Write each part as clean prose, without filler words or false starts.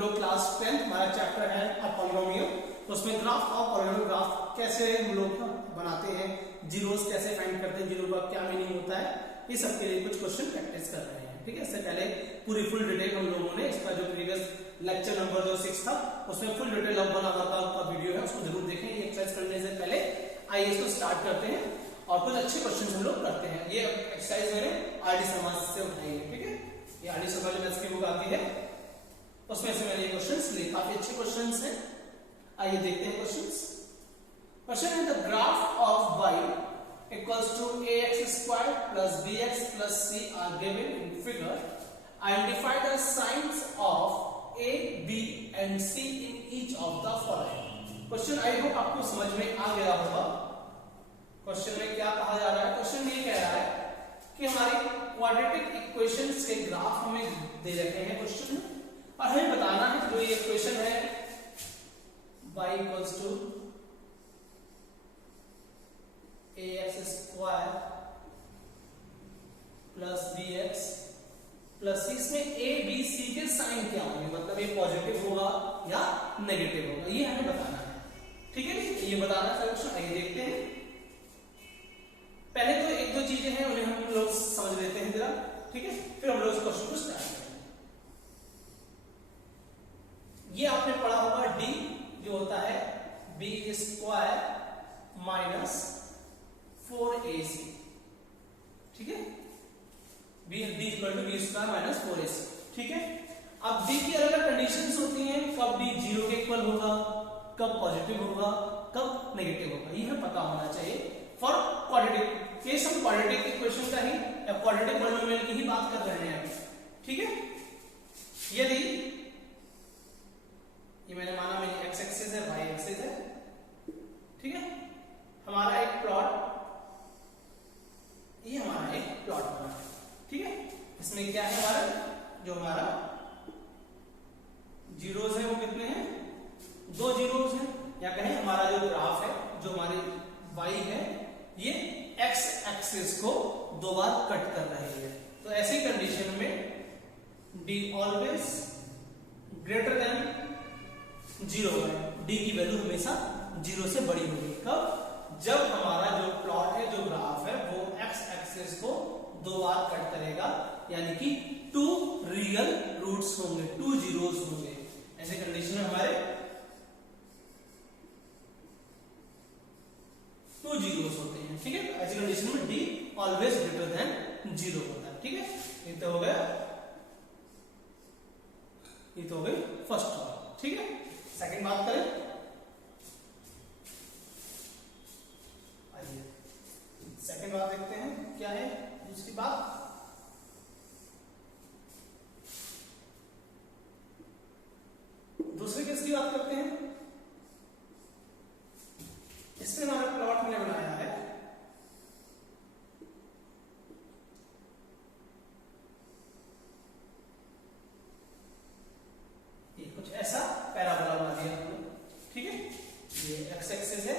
लोग क्लास 10 हमारा चैप्टर है पॉलिनोमियल, तो उसमें ग्राफ ऑफ पॉलिनोमियल ग्राफ कैसे हम लोग बनाते हैं, जीरोस कैसे फाइंड करते हैं, जीरो का क्या मीनिंग होता है, ये सब के लिए कुछ क्वेश्चन प्रैक्टिस कर रहे हैं। ठीक है, इससे पहले पूरी फुल डिटेल हम लोगों ने इसका जो प्रीवियस लेक्चर नंबर जो 6 था उसमें फुल डिटेल ऑफ 1 आवर का वीडियो है, उसको जरूर देखें। ये एक्सरसाइज करने से पहले आइए इसको स्टार्ट करते हैं और कुछ अच्छे क्वेश्चन हम लोग करते हैं। ये एक्सरसाइज मैंने आरडी समाज से उठाई है। ठीक है, ये आरडी समाज मैथ्स की बुक आती है, उसमें से मैंने ये क्वेश्चंस लिए, काफी अच्छे क्वेश्चंस हैं। आइए देखते हैं क्वेश्चंस। क्वेश्चन है the graph of y equals to ax square plus bx plus c are given in figure. Identify the signs of a, b and c in each of the following. Question I hope आपको समझ में आ गया होगा। Question में क्या कहा जा रहा है? क्वेश्चन ये कह रहा है कि हमारी क्वाड्रेटिक इक्वेशंस के ग्राफ हमें दे रखे हैं क्वेश्चन में, और हमें बताना है जो ये इक्वेशन है y equals to ax square plus bx plus c, इसमें a b c के साइन क्या होंगे, मतलब ये पॉजिटिव होगा या नेगेटिव होगा, ये हमें बताना है। ठीक है, ये बताना था क्वेश्चन। आइए देखते हैं। पहले तो एक दो चीजें हैं उन्हें हम लोग समझ लेते हैं जरा। ठीक है, फिर हम लोग इस क्वेश्चन को स्टार्ट करेंगे। ये आपने पढ़ा होगा d जो होता है b स्क्वायर माइनस 4ac। ठीक है, b equal to b square minus 4ac। ठीक है, अब d की अलग अलग कंडीशंस होती हैं, कब d 0 के इक्वल होगा, कब पॉजिटिव होगा, कब नेगेटिव होगा, ये हमें पता होना चाहिए फॉर क्वाड्रेटिक केस। हम क्वाड्रेटिक इक्वेशन का ही या क्वाड्रेटिक पॉलिनोमियल की ही बात कर रहे हैं। ठीक है, यदि ये मैंने माना मेरी x एक्सिस है, y एक्सिस है। ठीक है, हमारा एक प्लॉट, ये हमारा एक प्लॉट बना है। ठीक है, इसमें क्या है हमारा, जो हमारा जीरोस है वो कितने हैं, 2 जीरोस हैं, या कहें हमारा जो ग्राफ है, जो हमारी y है, ये x एक्सिस को 2 बार कट कर रही है। तो ऐसी कंडीशन में d ऑलवेज ग्रेटर देन 0 है, d की वैल्यू हमेशा 0 से बड़ी होगी। कब? जब हमारा जो प्लॉट है, जो ग्राफ है, वो x एक्सिस को 2 बार कट करेगा, यानी कि 2 रियल रूट्स होंगे, 2 जीरोस होंगे। ऐसे कंडीशन में हमारे 2 जीरोस होते हैं। ठीक है, ऐसी कंडीशन में d ऑलवेज ग्रेटर देन 0 होता है। ठीक है, ये तो हो गया, ये तो हो गई फर्स्ट बात। ठीक है, सेकंड बात करें। आइए सेकंड बात देखते हैं क्या है दूसरी बात। दूसरे केस की बात करते हैं। इसमें हमारा प्लॉट हमने बनाया है, ये कुछ ऐसा पैराबोला बना दिया हमने। ठीक है, ये x एक्सिस है,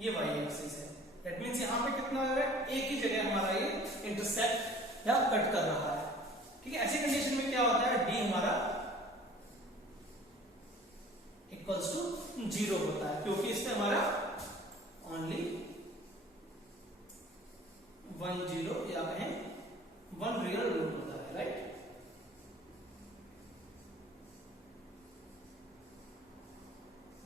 ये y एक्सिस है। दैट मींस यहां पे कितना है, एक ही जगह हमारा ये इंटरसेक्ट या कट कर रहा है। ठीक है, ऐसी कंडीशन में क्या होता है, d हमारा इक्वल्स टू 0 होता है, क्योंकि इसमें हमारा ओनली 1 0 या कहें 1 रियल रूट होता है। राइट,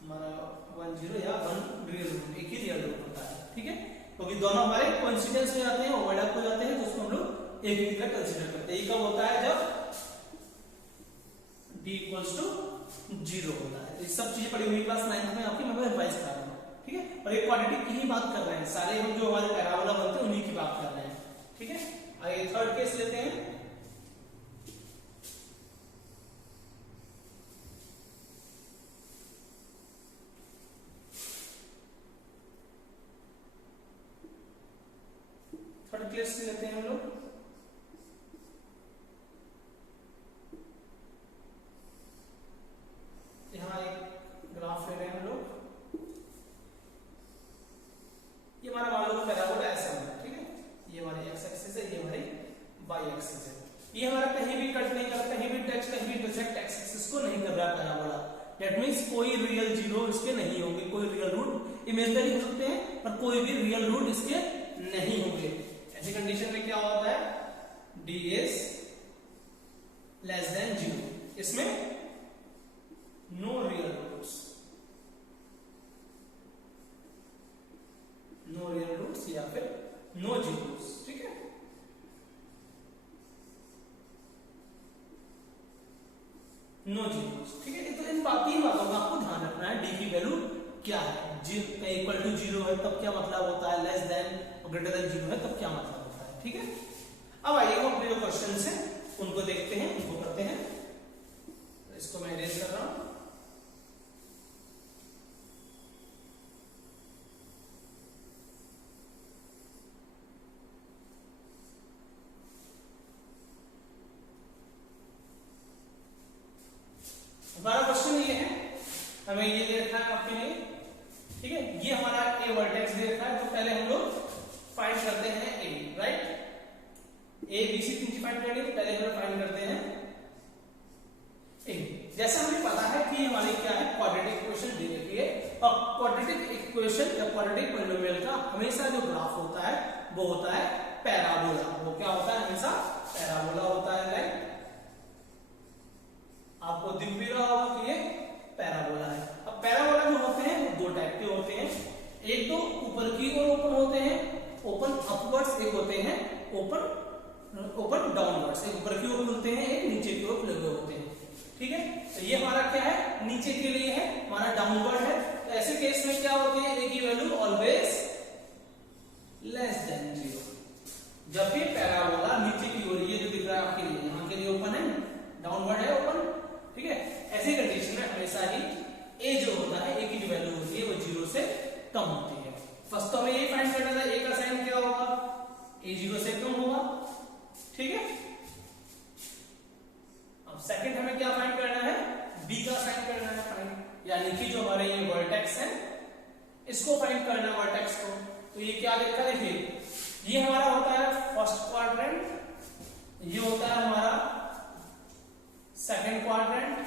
हमारा 1 0 या 1 रियल रूट, एक ही रियल रूट होता है। ठीक है, क्योंकि दोनों हमारे कोइंसिडेंस में जाते हैं, ओवरलैप हो जाते हैं, तो उसको हम लोग एक ही तरह कंसीडर करते हैं। ये कब होता है, जब d इक्वल्स टू 0 होता है। ये सब चीजें पढ़ी हुई क्लास 9th में आपकी, मैं रिवाइज करा रहा हूं। ठीक है, और एक क्वाड्रेटिक की ही बात कर रहे हैं, सारे हम जो हमारे पैराबोला बनते हैं उन्हीं की बात कर रहे हैं। ठीक है, आइए थर्ड केस लेते हैं। थर्ड केस लेते हैं हम लोग। यहां एक ग्राफ ले रहे हैं हम लोग, ये हमारा मान लो पैराबोला ऐसा है। ठीक है, ये हमारी x एक्सिस है, ये हमारी y एक्सिस है। ये हमारा कहीं भी कट नहीं कर रहा, कहीं भी टच, कहीं भी इंटरसेक्ट एक्स एक्सिस को नहीं कर रहा पैराबोला। दैट मींस कोई रियल जीरो इसके नहीं होंगे, कोई रियल रूट इमेजिनरी हो सकते हैं पर कोई भी रियल रूट इसके नहीं होंगे। ऐसी कंडीशन में क्या होता है, D is less than zero, इसमें no real roots, no real roots या फिर नो जीरोस। ठीक है, नो जीरोस। ठीक है, तो इन तीन बातों का आपको ध्यान रखना है। डी की वैल्यू क्या है, जी इक्वल टू जीरो है तब क्या मतलब होता है, लेस देन और ग्रेटर देन जीरो है तब क्या मतलब होता है। ठीक है, अब आइए हम अपने जो क्वेश्चन है उनको देखते हैं, उनको करते हैं। इसको मैं इरेज कर रहा हूं। हमारा क्वेश्चन ये है, हमें ये दे रखा है आपके लिए। ठीक है, ये हमारा ए वर्टेक्स दे रखा है, तो पहले हम लोग फाइंड करते हैं ए, राइट। ए बी सी तीन फाइंड करेंगे, तो पहले हम लोग फाइंड करते हैं ए। जैसा हमें पता है कि हमारी क्या है, क्वाड्रेटिक इक्वेशन दे रखी है, और क्वाड्रेटिक इक्वेशन या क्वाड्रेटिक पॉलिनोमियल का हमेशा जो ग्राफ होता है वो होता है पैराबोला। वो क्या होता है, हमेशा पैराबोला होता है, राइट। आपको दिख भी रहा होगा कि ये पैराबोला है। अब पैराबोला जो होते हैं वो दो टाइप के होते हैं, एक तो ऊपर की ओर ओपन होते हैं, ओपन अपवर्ड्स, एक होते हैं ओपन डाउनवर्ड्स, एक ऊपर की ओर खुलते हैं, एक नीचे की ओर खुले हुए होते हैं। ठीक है, तो ये हमारा क्या है, नीचे के लिए है, हमारा डाउनवर्ड है। तो ऐसे केस में क्या होती है, ए की value always less than zero. जब भी पैराबोला नीचे की ओर, ये जो दिख रहा है आपके लिए, यहाँ के लिए ओपन है, डाउनवर्ड है, ओपन। ठीक है, ऐसी कंडीशन में हमेशा ही ए जो होता है, ए की जो वैल्यू होती है वो जीरो से कम होती है। फर्स्ट तो हमें ये फाइंड करना था, ए का साइन क्या होगा, ए जीरो से कम होगा। ठीक है, अब सेकंड हमें क्या फाइंड करना है, बी का साइन करना है फाइंड, यानी कि जो हमारे ये वर्टेक्स है इसको फाइंड करना है, वर्टेक्स को। तो ये क्या देखा, देखिए ये हमारा होता है फर्स्ट क्वाड्रेंट, ये होता है हमारा second quadrant,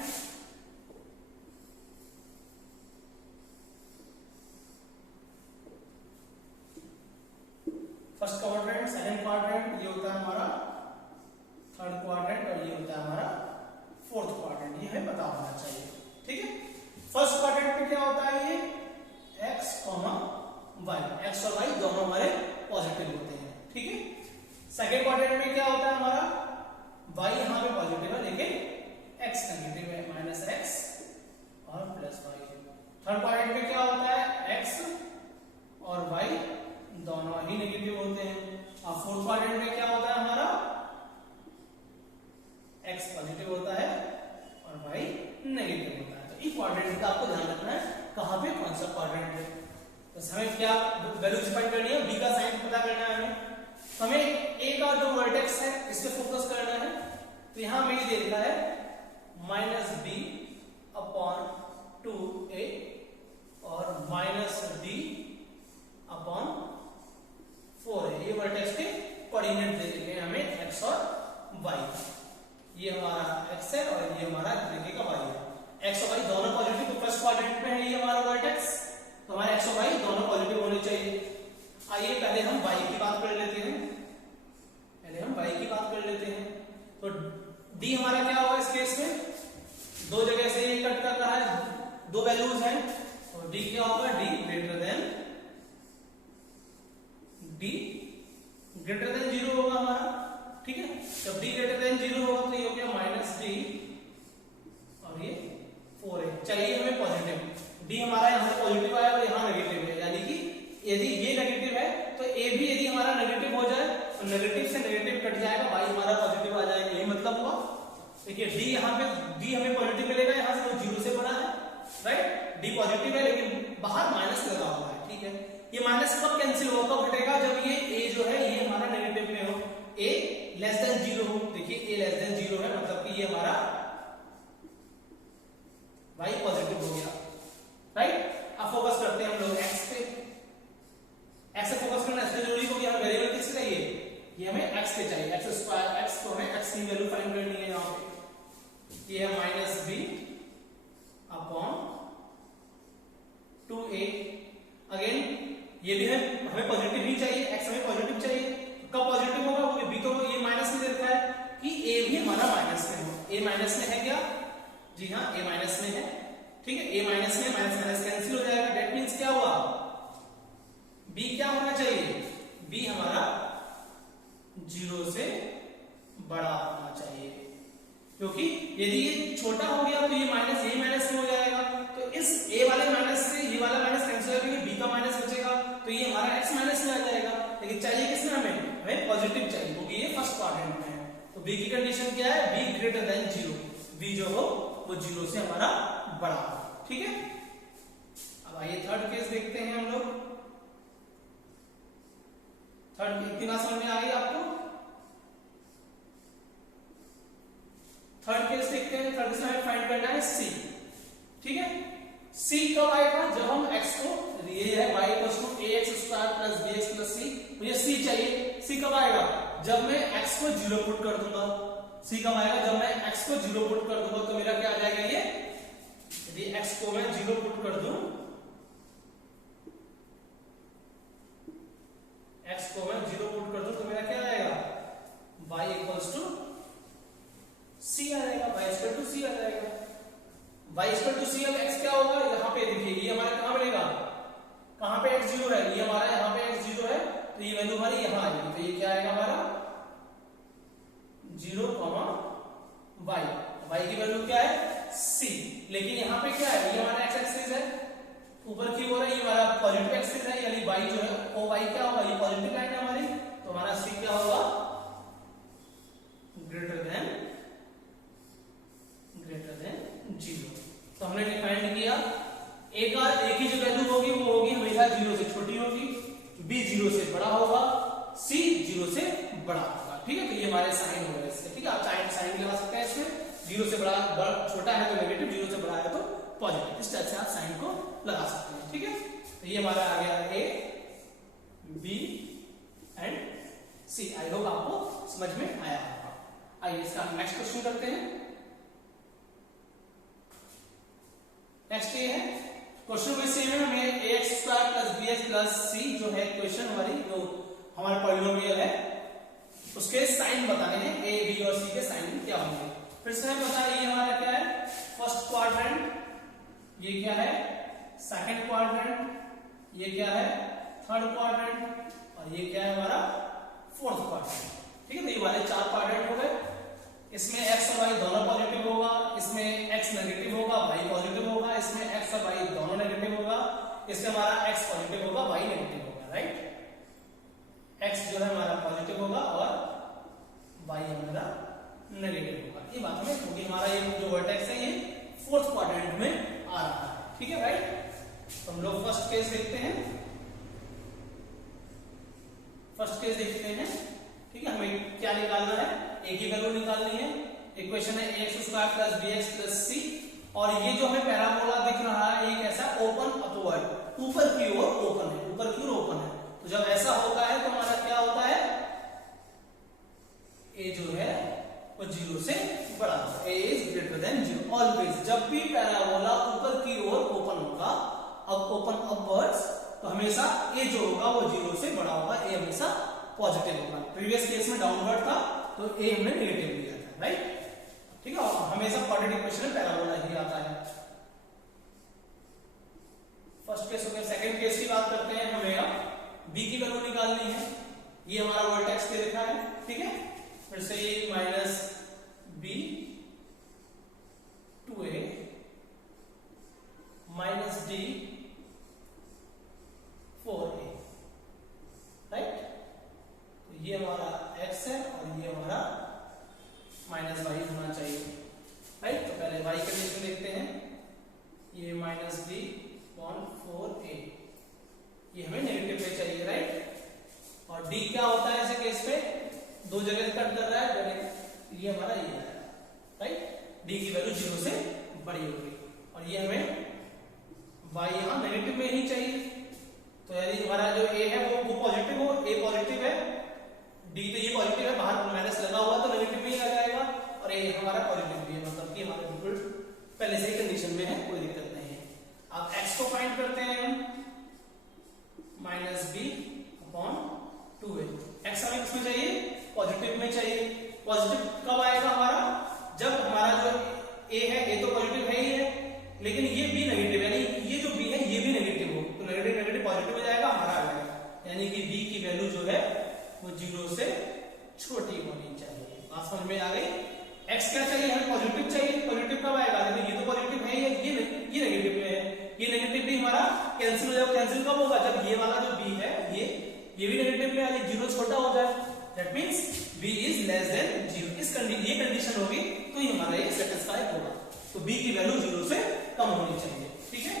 first quadrant, second quadrant, ये होता है हमारा थर्ड क्वाड्रेंट, और ये होता है हमारा फोर्थ क्वाड्रेंट। ये हमें पता होना चाहिए। ठीक है, फर्स्ट क्वाड्रेंट में क्या होता है, ये x, y, x और y दोनों हमारे पॉजिटिव होते हैं। ठीक है, सेकंड क्वाड्रेंट में क्या होता है हमारा, y यहां पे पॉजिटिव है लेकिन x नेगेटिव है, माइनस x और प्लस y। थर्ड क्वाड्रेंट में क्या होता है, x और y दोनों ही नेगेटिव होते हैं। और फोर्थ क्वाड्रेंट में क्या होता है हमारा, x पॉजिटिव होता है और y नेगेटिव होता है। तो इस क्वाड्रेंट का आपको ध्यान रखना है, कहां पे कौन सा क्वाड्रेंट है। तो हमें क्या वैल्यू फाइंड करनी है, b का साइन पता करना है हमें। तो हमें a का जो वर्टेक्स है इस पे फोकस करना है। तो यहां हमें ये देखा है माइनस b अपॉन 2a और माइनस d अपॉन 4a, ये वर्टेक्स के कोऑर्डिनेट दे देंगे हमें x और y। ये हमारा x है और ये हमारा देखिए का y है। x और y दोनों पॉजिटिव, तो फर्स्ट क्वाड्रेंट में है ये हमारा वर्टेक्स, तो हमारे x और y दोनों पॉजिटिव होने चाहिए। आइए पहले हम y की बात कर लेते हैं, तो d हमारा क्या होगा इस केस में, दो जगह से ये कट कर रहा है, दो वैल्यूज हैं, तो d क्या होगा, d ग्रेटर देन जीरो होगा हमारा। ठीक है, जब d ग्रेटर देन जीरो होगा तो ये हो गया माइनस d और ये 4a। चाहिए हमें पॉजिटिव, d हमारा यहाँ पॉजिटिव आया और यहाँ नेगेटिव है, यानी कि यदि ये नेगेटिव है तो a भी यदि हमारा नेगेटिव हो जाए तो नेगेटिव से नेगेटिव कट जाएगा, y हमारा पॉजिटिव आ जाएगा, यही मतलब हुआ। देखिए d यहाँ पे d हमें पॉजिटिव मिलेगा, यहाँ से तो जीरो से बना है, राइट। d पॉजिटिव है लेकिन बाहर माइनस लगा हुआ है। ठीक है, ये माइनस कब कैंसिल होगा, कब हटेगा, जब ये a जो है ये हमारा नेगेटिव में हो, a लेस देन जीरो हो। देखिए a लेस देन जीरो है, मतलब कि ये हमारा y पॉजिटिव हो गया, राइट। अब फोकस करते हैं हम लोग x पे, x से फोकस करना इसलिए जरूरी हो गया, हमें वेरिएबल किससे चाहिए, ये हमें x पे चाहिए, x स्क्वायर, x को हमें x की वैल्यू ठीक है, a माइनस में माइनस माइनस कैंसिल हो जाएगा। दैट मींस क्या हुआ, b क्या होना चाहिए, b हमारा 0 से बड़ा होना चाहिए, क्योंकि यदि ये छोटा हो गया तो ये माइनस में हो जाएगा, तो इस a वाले माइनस से ये वाला माइनस कैंसिल हो जाएगा, b का माइनस बचेगा, तो ये हमारा x माइनस में आ जाएगा। लेकिन चाहिए किसमें, हमें पॉजिटिव चाहिए, क्योंकि ये फर्स्ट क्वाड्रेंट में है। तो b की कंडीशन क्या है, b ग्रेटर देन 0, b जो हो वो 0 से हमारा बड़ा हो। ठीक है, अब आइए थर्ड केस देखते हैं हम लोग। थर्ड इतना समझ में आ गई आपको। थर्ड केस देखते हैं। थर्ड केस में फाइंड करना है c। ठीक है, c कब आएगा, जब हम x को, ये है y ax² + bx + c, मुझे c चाहिए। c कब आएगा, जब मैं x को 0 पुट कर दूंगा। c कब आएगा, जब मैं x को 0 पुट कर दूंगा, तो मेरा क्या आ जाएगा, ये यदि x को मैं 0 पुट कर दूं, x को मैं 0 पुट कर दूं, तो मेरा क्या आएगा, y = c आ जाएगा, y = c आ जाएगा। y = c, अब x क्या होगा, यहाँ पे देखिए ये हमारा कहाँ बनेगा, कहाँ पे x 0 है, ये हमारा यहाँ पे x 0 है, तो ये वैल्यू हमारी यहाँ आएगी, तो ये क्या आएगा हमारा 0, y, y की वैल्यू क्या है c। लेकिन यहाँ पे क्या है, ये हमारा x एक्सिस है, ऊपर की ओर है, ये हमारा पॉजिटिव एक्सिस है, यानी y जो है ओ y क्या होगा, ये पॉजिटिव लाइन है हमारी, तो हमारा c क्या होगा, ग्रेटर देन 0। तो हमने डिफाइन किया, एक ही जो वैल्यू होगी वो होगी हमेशा 0 से छोटी होगी, b 0 से बड़ा होगा, c 0 से बड़ा होगा। ठीक है, तो ये हमारे साइन हो गए इससे। ठीक है, आप साइन लगा सकते हैं इसमें, 0 से बड़ा छोटा है तो नेगेटिव, 0 से बड़ा है तो पॉजिटिव, इस टाइप से आप साइन को लगा सकते हैं। ठीक है, तो ये हमारा आ गया a, b and c। I hope आपको समझ में आया होगा। आइए इसका नेक्स्ट क्वेश्चन करते हैं। नेक्स्ट ये है क्वेश्चन भी सेम है, हमें ax² + bx + c जो है क्वेश्चन हमारी जो हमारा पॉलिनोमियल है उसके साइन बताने हैं, a b और c के साइन क्या होंगे। फिर से हमें पता है ये हमारा क्या है, फर्स्ट क्वाड्रेंट, ये क्या है सेकंड क्वाड्रेंट, ये क्या है थर्ड क्वाड्रेंट, और ये क्या है हमारा फोर्थ क्वाड्रेंट। ठीक है, तो ये वाले 4 क्वाड्रेंट हो गए। इसमें x और y दोनों पॉजिटिव होगा, इसमें x नेगेटिव होगा, y पॉजिटिव होगा, इसमें x और y दोनों नेगेटिव होगा, इसमें हमारा x पॉजिटिव होगा, y नेगेटिव होगा। राइट, x जो है हमारा पॉजिटिव होगा और y हमारा नेगेटिव होगा। ये बात में, क्योंकि हमारा ये जो वर्टेक्स है ये फोर्थ क्वाड्रेंट में आ रहा है। ठीक है राइट, तो हम लोग फर्स्ट केस देखते हैं। फर्स्ट केस देखते हैं। ठीक है, हमें क्या निकालना है, a की वैल्यू निकालनी है। इक्वेशन है ax² + bx + c, और ये जो हमें पैराबोला दिख रहा है ये कैसा, ओपन अपवर्ड, ऊपर की ओर ओपन है, ऊपर की ओर ओपन है। तो जब ऐसा होता है तो हमारा क्या होता है, a जो है वो 0 से बड़ा होगा, a is greater than 0 always. जब भी पैराबोला ऊपर की ओर ओपन होगा, अब ओपन अपवर्ड्स, तो हमेशा a जो होगा वो 0 से बड़ा होगा, a हमेशा पॉजिटिव होगा। प्रीवियस केस में डाउनवर्ड था तो a हमने नेगेटिव लिया था। राइट, ठीक है, हमेशा क्वाड्रेटिक इक्वेशन में पैराबोला ही आता है। फर्स्ट केस हो गया। सेकंड केस की बात करते हैं, हमें अब b की वैल्यू निकालनी है। ये हमारा वर्टेक्स दे रखा है। ठीक है, फिर से ये -b 2a -d 4a। Right, तो ये हमारा x है और ये हमारा -y होना चाहिए। राइट, तो पहले y कंडीशन देखते हैं। ये -b 4a, ये हमें नेगेटिव में चाहिए। राइट, और d क्या होता है ऐसे केस पे, दो जगह कट कर रहा है, ये हमारा ये है। राइट, d की वैल्यू 0 से बड़ी होगी, और ये हमें y यहाँ नेगेटिव में ही चाहिए। तो यदि हमारा जो a है वो पॉजिटिव हो, a पॉजिटिव है, d तो ये पॉजिटिव है, बाहर माइनस लगा हुआ तो नेगेटिव में ही आ जाएगा, और a हमारा पॉजिटिव भी है, मतलब कि हमारा बिल्कुल पहले से ही कंडीशन में है, कोई दिक्कत नहीं है। अब x को फाइंड करते हैं हम, -b 2a। x हमें किसमें चाहिए, पॉजिटिव में चाहिए। पॉजिटिव कब आएगा हमारा, जब हमारा जो a है, a तो पॉजिटिव है ही है, लेकिन ये b जीरो से छोटी होनी चाहिए। बात समझ में आ गई। एक्स क्या चाहिए, हमें पॉजिटिव चाहिए। पॉजिटिव कब आएगा, देखो ये तो पॉजिटिव है, ये नेगेटिव में है, ये नेगेटिव भी हमारा कैंसिल हो जाएगा। कैंसिल कब होगा, जब ये वाला जो बी है ये भी नेगेटिव में आ, जीरो छोटा हो जाए, that means b is less than zero. इस ये कंडीशन होगी तो ये हमारा ये सेटिस्फाई होगा। तो b की वैल्यू जीरो से कम होनी चाहिए, ठीक है।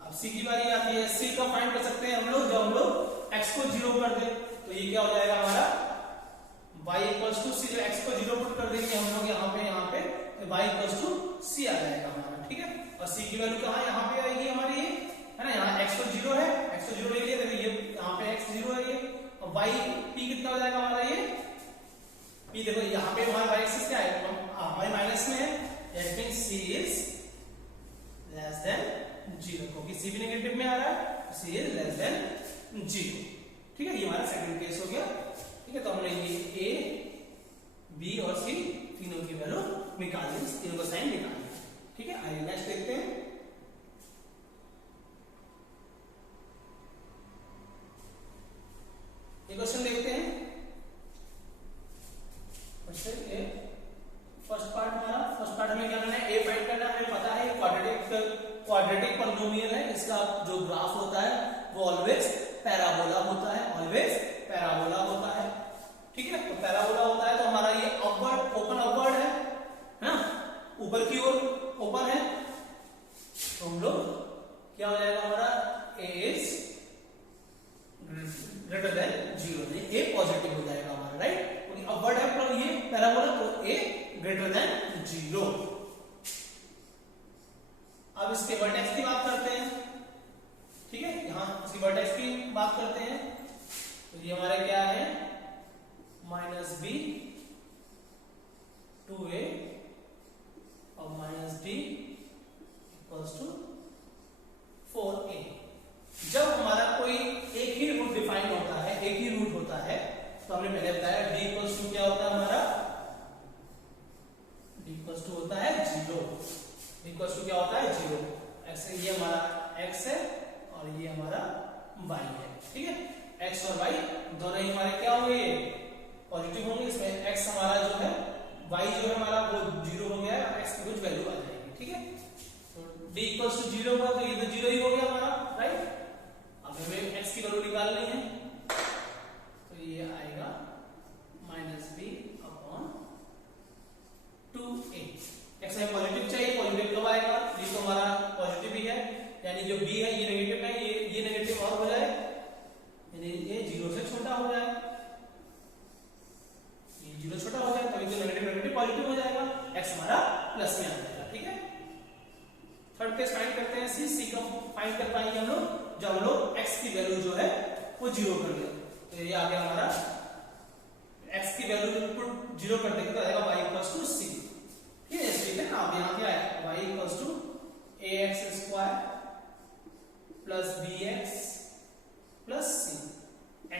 अब c की बारी आती है। c का फाइंड कर सकते हैं हम लोग, जब हम लोग x को जीरो कर दे तो ये क्या हो जाएगा हमारा y इक्वल्स टू सी। जब x को जीरो पुट कर देंगे हम लोग यहाँ पे तो y इक्वल्स टू c आ जाएगा हमारा, ठीक है। और c की वैल्यू कहाँ यहाँ पे आएगी हमारी, ये है ना, यहाँ x तो जीरो है, x तो जीरो ले लिया, देखो ये यहाँ पे x जीरो है ये, और y p कितना हो जाएगा हमारा ये p, देखो यहाँ पे हमारा y एक्सिस क्या है, हमारे माइनस में है, that means c is less than zero, क्योंकि c भी नेगेटिव में आ रहा है, c is less than zero, ठीक है। ये हमारा सेकंड केस हो गया, ठीक है। तो हमने ये a b और c तीनों की वैल्यू निकाल ली, तीनों का साइन निकाल लिया, ठीक है। आइए नेक्स्ट देखते हैं। ये क्वेश्चन देखते हैं। फर्स्ट पार्ट हमारा, फर्स्ट पार्ट में क्या करना है, a फाइंड करना है। हमें पता है क्वाड्रेटिक पॉलिनोमियल है, इसका जो ग्राफ होता है वो ऑलवेज पैराबोला होता है, ऑलवेज पैराबोला होता है, ठीक है। तो पैराबोला होता है तो हमारा ये अपवर्ड ओपन अपवर्ड है ना, ऊपर की ओर ओपन है, तो हम लोग क्या हो जाएगा हमारा a is greater than zero, a positive हो जाएगा हमारा, राइट। क्योंकि अपवर्ड है पर ये पैराबोला, तो a ग्रेटर देन जीरो। अब इसके वर्टेक्स की बात करते हैं, ठीक है। यहां इसकी वर्टेक्स की बात करते हैं, तो ये हमारे क्या है, माइनस बी 2a और minus b equals to 4a। जब हमारा कोई एक ही रूट डिफाइन होता है, एक ही रूट होता है, तो हमने पहले बताया d इक्वल्स टू क्या होता है हमारा, d इक्वल्स टू होता है जीरो, d इक्वल्स टू क्या होता है जीरो। x ये हमारा x है और ये हमारा y है, ठीक है। x और y दोनों ही हमारे क्या होंगे, पॉजिटिव होंगे। इसमें x हमारा जो है, y जो है हमारा वो जीरो हो गया है, x की कुछ वैल्यू आ जाएगी, ठीक है। तो d इक्वल्स टू जीरो हुआ तो ये तो जीरो ही हो गया हमारा, राइट। अब हमें x की वैल्यू निकालनी है, तो ये आएगा minus B upon 2a। x हमें पॉजिटिव चाहिए, पॉजिटिव कब आएगा, ये तो हमारा पॉजिटिव ही है, यानी जो b है ये नेगेटिव है, ये नेगेटिव और हो जाए, यानी ये जीरो से छोटा हो जाए, ये जीरो छोटा हो जाए, तो ये नेगेटिव नेगेटिव पॉजिटिव हो जाएगा, x हमारा प्लस में आ जाएगा, ठीक है। थर्ड केस फाइंड करते हैं, c का फाइंड कर पाएंगे हम लोग जब हम लोग x की वैल्यू जो है वो जीरो कर दिया, तो ये आ गया हमारा x की वैल्यू जीरो कर देंगे तो आएगा y इक्वल्स टू c, ठीक है। ठीक है, अब यहाँ क्या है, y equals to ax square plus bx plus c।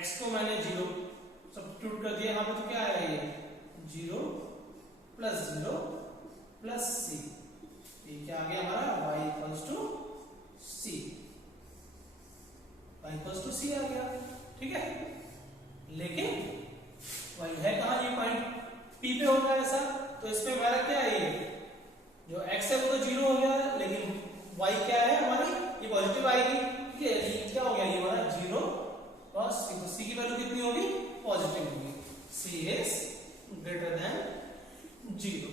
x को मैंने जीरो सब्स्टिट्यूट कर दिया यहाँ पे, तो क्या आएगा ये zero plus zero plus c, ये क्या आ गया हमारा y equals to c, y equals to c आ गया, ठीक है। लेकिन y है कहाँ, ये पॉइंट p पे होगा ऐसा, तो इसमें हमारा क्या है, ये जो x है वो तो जीरो हो गया, लेकिन y क्या है हमारी, ये पॉजिटिव आएगी, ठीक है। ये क्या हो गया, ये हमारा जीरो प्लस c, तो c की वैल्यू कितनी होगी, पॉजिटिव होगी, c is greater than zero.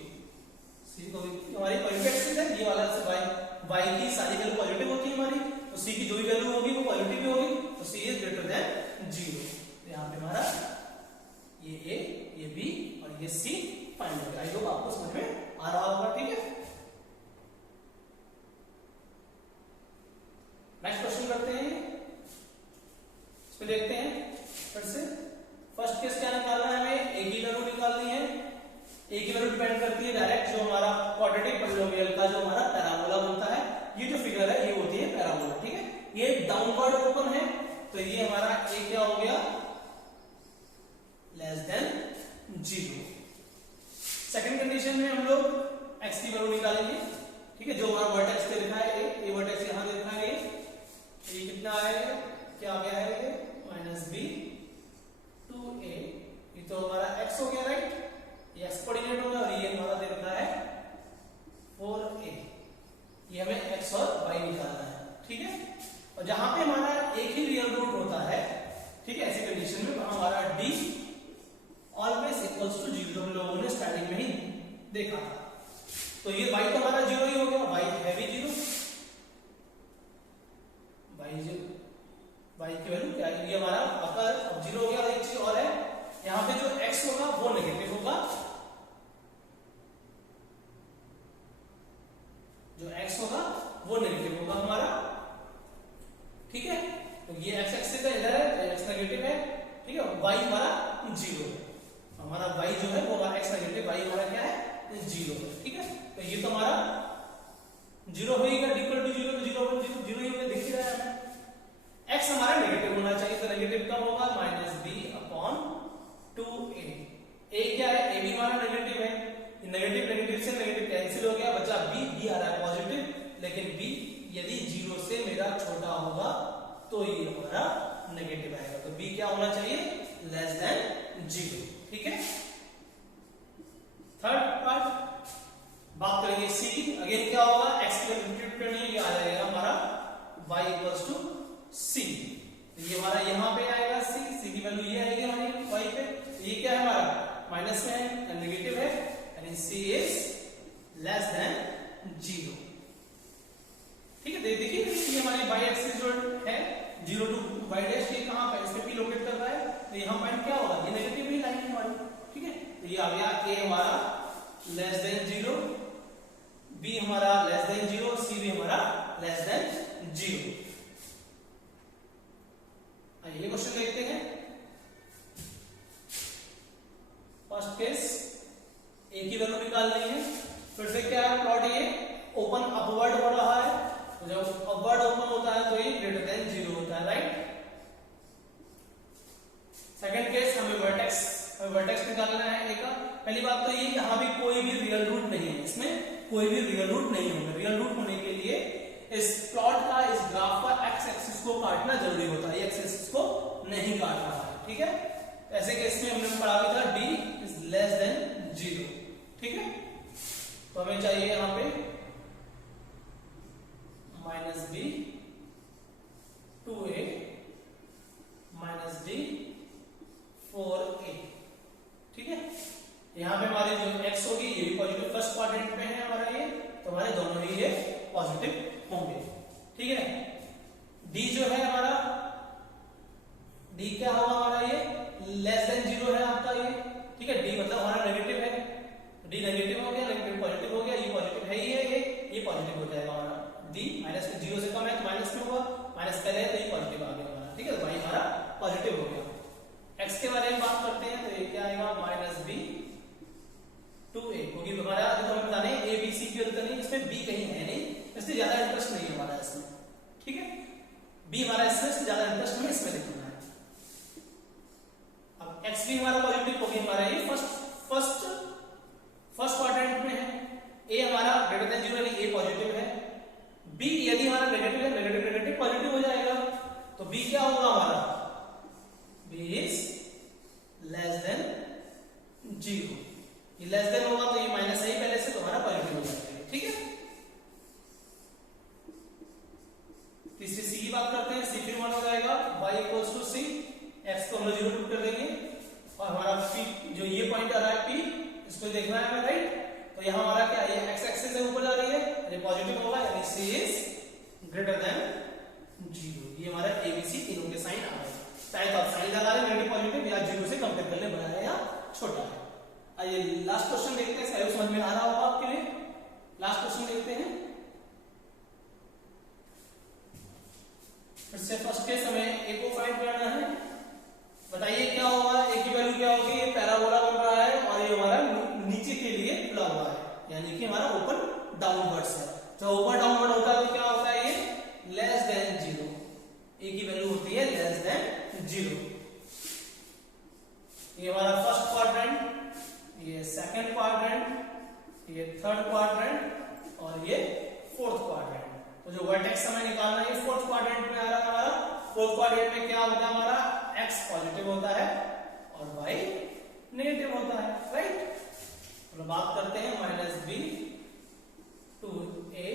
c को हमारी पॉजिटिव एक्सिस है, ये वाला y की सारी वैल्यू पॉजिटिव होती है हमारी, तो c की जो भी वैल्यू होगी वो पॉजिटिव ही होगी, तो c is greater than zero. तो यहाँ पे हमारा ये a, ये b और ये c फाइंड हो गया। आई होप आपको समझ में आ रहा होगा, ठीक है। नेक्स्ट क्वेश्चन करते हैं, इसमें देखते हैं फिर से। फर्स्ट केस क्या निकालना है हमें, a की वैल्यू निकालनी है। a की वैल्यू डिपेंड करती है डायरेक्ट जो हमारा क्वाड्रेटिक पॉलिनोमियल का जो हमारा पैराबोला बनता है, ये जो फिगर है ये होती है पैराबोला, ठीक है। ये डाउनवर्ड ओपन है, तो ये हमारा a क्या हो गया, less than zero. Second condition में हम लोग x की वैल्यू निकालेंगे, ठीक है। जो हमारा वर्टेक्स पे लिखा है a वर्टेक्स यहां लिखा है, ये कितना है, क्या आ गया है, माइनस b देखा था। तो ये y तो हमारा 0 ही हो गया, y है भी 0, y की वैल्यू क्या है, ये हमारा आपका 0 हो गया। और एक चीज और है, यहाँ पे जो x होगा वो नेगेटिव होगा, जो x होगा वो नेगेटिव होगा हमारा, ठीक है। तो ये x एक्सिस है, इधर है तो x नेगेटिव है, ठीक है। y हमारा 0 है, हमारा y जो है वो x नेगेटिव, y हमारा क्या है 0 है, ठीक है। तो ये तो हमारा 0 होगा, इक्वल टू 0, तो 0 ही दिख ही रहा है हमें। x हमारा नेगेटिव होना चाहिए, तो नेगेटिव कब होगा, -b/2a। a क्या है, a भी हमारा नेगेटिव है, नेगेटिव नेगेटिव से नेगेटिव कैंसिल हो गया, बचा b आ रहा है पॉजिटिव, लेकिन b यदि 0 से मेरा छोटा होगा तो ये हमारा नेगेटिव आएगा। तो b क्या होना चाहिए, <0, ठीक है। थर्ड पार्ट बात करेंगे c की। अगेन क्या होगा, x की वैल्यू करनी है, ये आ जाएगा हमारा y c। ये हमारा यहाँ पे आएगा c की वैल्यू ये आएगी हमारी y पे। ये क्या है हमारा माइनस में है, नेगेटिव है, यानी c इज <0, ठीक है। देखिए ये हमारी y एक्सिस जो है 0 to y डैश, ये कहां पे, इसमें p लोकेट कर रहा है, तो यहाँ पॉइंट क्या होगा, ये नेगेटिव ही लाइन है हमारी, ठीक है। तो ये आ गया a हमारा <0, b हमारा <0, c भी हमारा <0। आइए क्वेश्चन देखते हैं। फर्स्ट केस a की वैल्यू निकालनी है, फिर से क्या है प्लॉट, ये ओपन अपवर्ड हो रहा है, तो जब अपवर्ड ओपन होता है तो ये <0 होता है, राइट। सेकंड केस हमें वर्टेक्स निकालना है a का। पहली बात तो ये यहाँ भी कोई भी रियल रूट नहीं है, इसमें कोई भी रियल रूट नहीं होगा। रियल रूट होने के लिए इस प्लॉट का, इस ग्राफ का एक्स एक्सिस को काटना जरूरी होता है, एक्स एक्सिस को नहीं काट रहा है, ठीक है। ऐसे केस में हमने पढ़ा भी था d इज <0, ठीक है। तो हमें चाहिए यहाँ पे -b/2a -d/4a, ठीक है। यहाँ पे हमारी जो x होगी ये भी पॉजिटिव, फर्स्ट क्वाड्रेंट में है हमारा ये, तो हमारे दोनों ही ये पॉजिटिव होंगे, ठीक है। d जो है हमारा, d क्या होगा हमारा, ये <0 है आपका ये, ठीक है। d मतलब हमारा नेगेटिव है, d नेगेटिव हो गया, नेगेटिव पॉजिटिव हो गया, ये पॉजिटिव है ही है, ये पॉजिटिव हो जाएगा हमारा। d -0 से कम है तो माइनस में होगा, माइनस पहले है तो ये पॉजिटिव आ गया हमारा, ठीक है। तो y हमारा पॉजिटिव हो गया। x के बारे में बात करते हैं, तो ये क्या आएगा -b/2a, क्योंकि हमारा जो हमें बताना है a b c की जरूरत नहीं, इसमें b कहीं है नहीं, इसलिए ज्यादा इंटरेस्ट नहीं है हमारा इसमें, ठीक है। b हमारा इसमें ज्यादा इंटरेस्ट हमें इसमें लिखना है। अब x भी हमारा पॉजिटिव, क्योंकि हमारा ये फर्स्ट क्वाड्रेंट में है, a हमारा <0 यानी a पॉजिटिव है, b यदि हमारा नेगेटिव है, नेगेटिव पॉजिटिव हो जाएगा, तो b क्या होगा हमारा, b इज <0। ये लेस देन होगा तो ये माइनस है ही पहले से, तो हमारा पॉजिटिव हो जाएगा, ठीक है। तीसरी c की बात करते हैं, c फिर मान हो जाएगा y c, x को हम 0 पुट कर देंगे, और हमारा p जो ये पॉइंट आ रहा है p, इसको देखना है हमें, राइट। तो यहाँ हमारा क्या, ये x एक्सिस से ऊपर जा रही है, ये पॉजिटिव होगा, यानी c इज <0। ये हमारा a b c तीनों के साइन आ गए, चाहे तो आप साइन लगा लें नेगेटिव पॉजिटिव, या 0 से कंपेयर कर ले, बड़ा है या छोटा है। आइए लास्ट क्वेश्चन देखते हैं, शायद समझ में आ रहा होगा आपके लिए। लास्ट क्वेश्चन देखते हैं। फिर से फर्स्ट केस हमें a को फाइंड करना है। बताइए क्या होगा, a की वैल्यू क्या होगी, ये पैराबोला बन रहा है और ये हमारा नीचे के लिए खुला हुआ है, यानी कि हमारा ओपन डाउनवर्ड्स है। जब ओपन डाउनवर्ड होता है तो क्या होता है, ये <0, a की वैल्यू होती है <0। ये हमारा फर्स्ट क्वाड्रेंट, ये सेकंड क्वाड्रेंट, ये थर्ड क्वाड्रेंट और ये फोर्थ क्वाड्रेंट। तो जो वर्टेक्स हमें निकालना है, ये फोर्थ क्वाड्रेंट में आ रहा है हमारा। फोर्थ क्वाड्रेंट में क्या होता है हमारा, x पॉजिटिव होता है और y नेगेटिव होता है, राइट। तो बात करते हैं -b/2a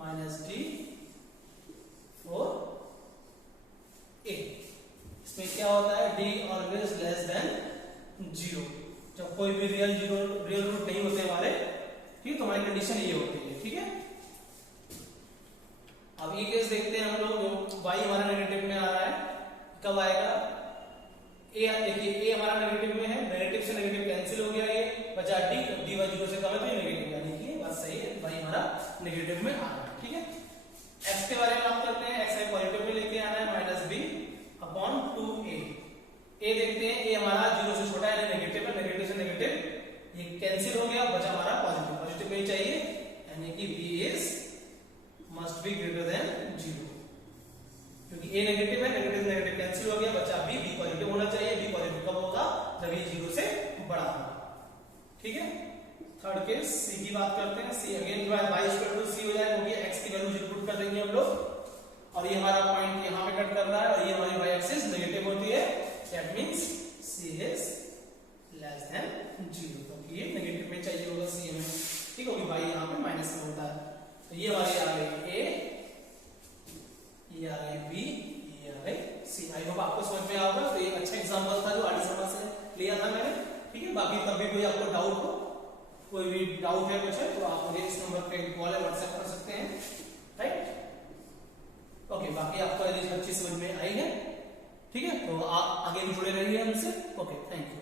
-d/4a। इसमें क्या होता है, d ऑलवेज <0। जब कोई भी रियल रूट नहीं होते हमारे, ठीक है, तो हमारी कंडीशन ये होती है, ठीक है। अब ये केस देखते हैं हम लोग, जो y हमारा नेगेटिव में आ रहा है, कब आएगा, a देखिए a हमारा नेगेटिव में है, नेगेटिव से नेगेटिव कैंसिल हो गया, ये बचा d, dy 0 से कम है तो ये नेगेटिव, यानी कि बात सही है, y हमारा नेगेटिव में आ रहा है, ठीक है। x के बारे में बात करते हैं, x है पॉजिटिव में लेके आना है, minus b upon 2a। a देखते हैं, a हमारा 0 से छोटा है, नेगेटिव है, नेगेटिव से नेगेटिव ये कैंसिल हो गया, बचा हमारा पॉजिटिव, पॉजिटिव में ही चाहिए, यानी कि b is must be greater than 0, क्योंकि a नेगेटिव है, नेगेटिव नेगेटिव कैंसिल हो गया, बचा b, b पॉजिटिव होना चाहिए, b पॉजिटिव कब होगा, जब ये 0 से बड़ा होगा, ठीक है। थर्ड केस c की बात करते हैं, c अगेन जो है y इक्वल टू c हो जाएगा, क्योंकि x की वैल्यू 0 पुट कर देंगे हम लोग, और ये हमारा पॉइंट यहाँ पे कट कर रहा है, और ये हमारी y एक्सिस नेगेटिव होती है, that means c is less then 0, क्योंकि ये नेगेटिव में चाहिए होगा c में, ठीक है, क्योंकि y यहाँ पे माइनस में होता है। तो ये हमारी आ गई a, ये आ गई b, ये आ गई c। आई होप आपको समझ में आएगा। तो ये अच्छा एग्जांपल था जो आगे समझ से लिया था मैंने, ठीक है। बाकी तब भी कोई आपको डाउट हो, कोई भी डाउट है कुछ है, तो आप मुझे इस नंबर पे कॉल या व्हाट्सएप कर सकते हैं, राइट। ओके, बाकी आपको यदि हर चीज समझ में आई है, ठीक है, तो आप आगे भी जुड़े रहिए हमसे। Okay, thank you.